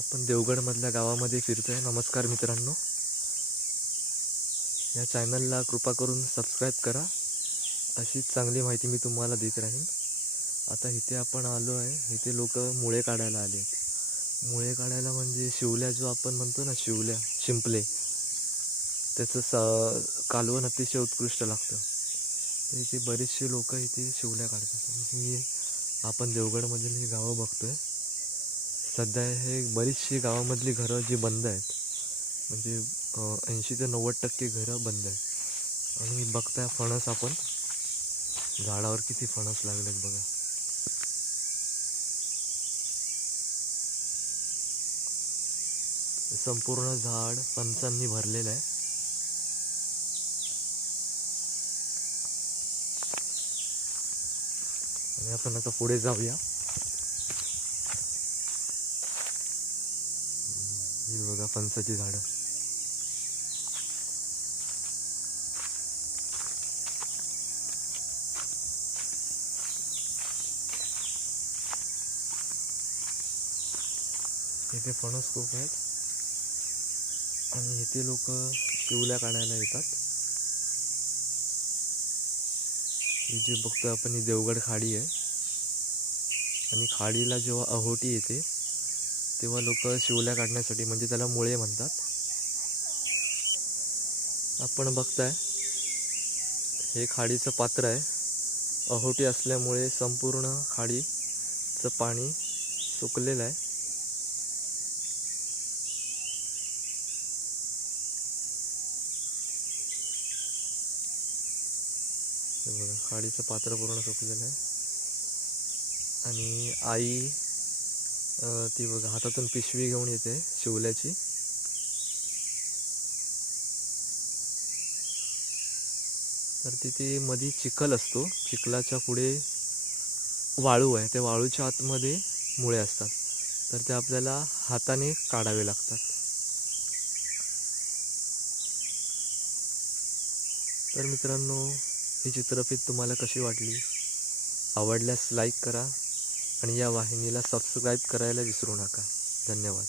आपण देवगडमधल्या गावामध्ये फिरतोय. नमस्कार मित्रांनो. या चॅनलला कृपा करून सबस्क्राईब करा. अशीच चांगली माहिती मी तुम्हाला देत राहीन. आता इथे आपण आलो आहे. इथे लोक मुळे काढायला आले आहेत. मुळे काढायला म्हणजे शिवल्या जो आपण म्हणतो ना शिवल्या शिंपले त्याचं स कालवण अतिशय उत्कृष्ट लागतं. तर इथे बरेचसे लोक इथे शिवल्या काढतात. मी ही आपण देवगडमधील ही गावं बघतोय. सध्या हे बरीचशी गावामधली घरं जी बंद आहेत म्हणजे ऐंशी ते नव्वद टक्के घरं बंद आहेत. आणि बघताय फणस आपण. झाडावर किती फणस लागलेत बघा. संपूर्ण झाड फणसांनी भरलेलं आहे. आणि आपण आता पुढे जाऊया. ही बघा फणसाची झाडं. इथे फणस खूप आहेत. आणि इथे लोक शिवल्या काढायला येतात. ही जी बघतोय आपण ही देवगड खाडी आहे. आणि खाडीला जेव्हा अहोटी येते तेव्हा लोक शिवल्या काढण्यासाठी म्हणजे त्याला मुळे म्हणतात. आपण बघताय हे खाडीचं पात्र आहे. अहोटी असल्यामुळे संपूर्ण खाडीचं पाणी सुकलेलं आहे. बघा खाडीचं पात्र पूर्ण सुकलेलं आहे. आणि आई ती बघा हातातून पिशवी घेऊन येते शिवल्याची. तर तिथे मध्ये चिखल असतो. चिखलाच्या पुढे वाळू आहे. त्या वाळूच्या आतमध्ये मुळे असतात. तर ते आपल्याला हाताने काढावे लागतात. तर मित्रांनो ही चित्रफित तुम्हाला कशी वाटली? आवडल्यास लाईक करा. आणि या वाहिनीला सबस्क्राईब करायला विसरू नका. धन्यवाद.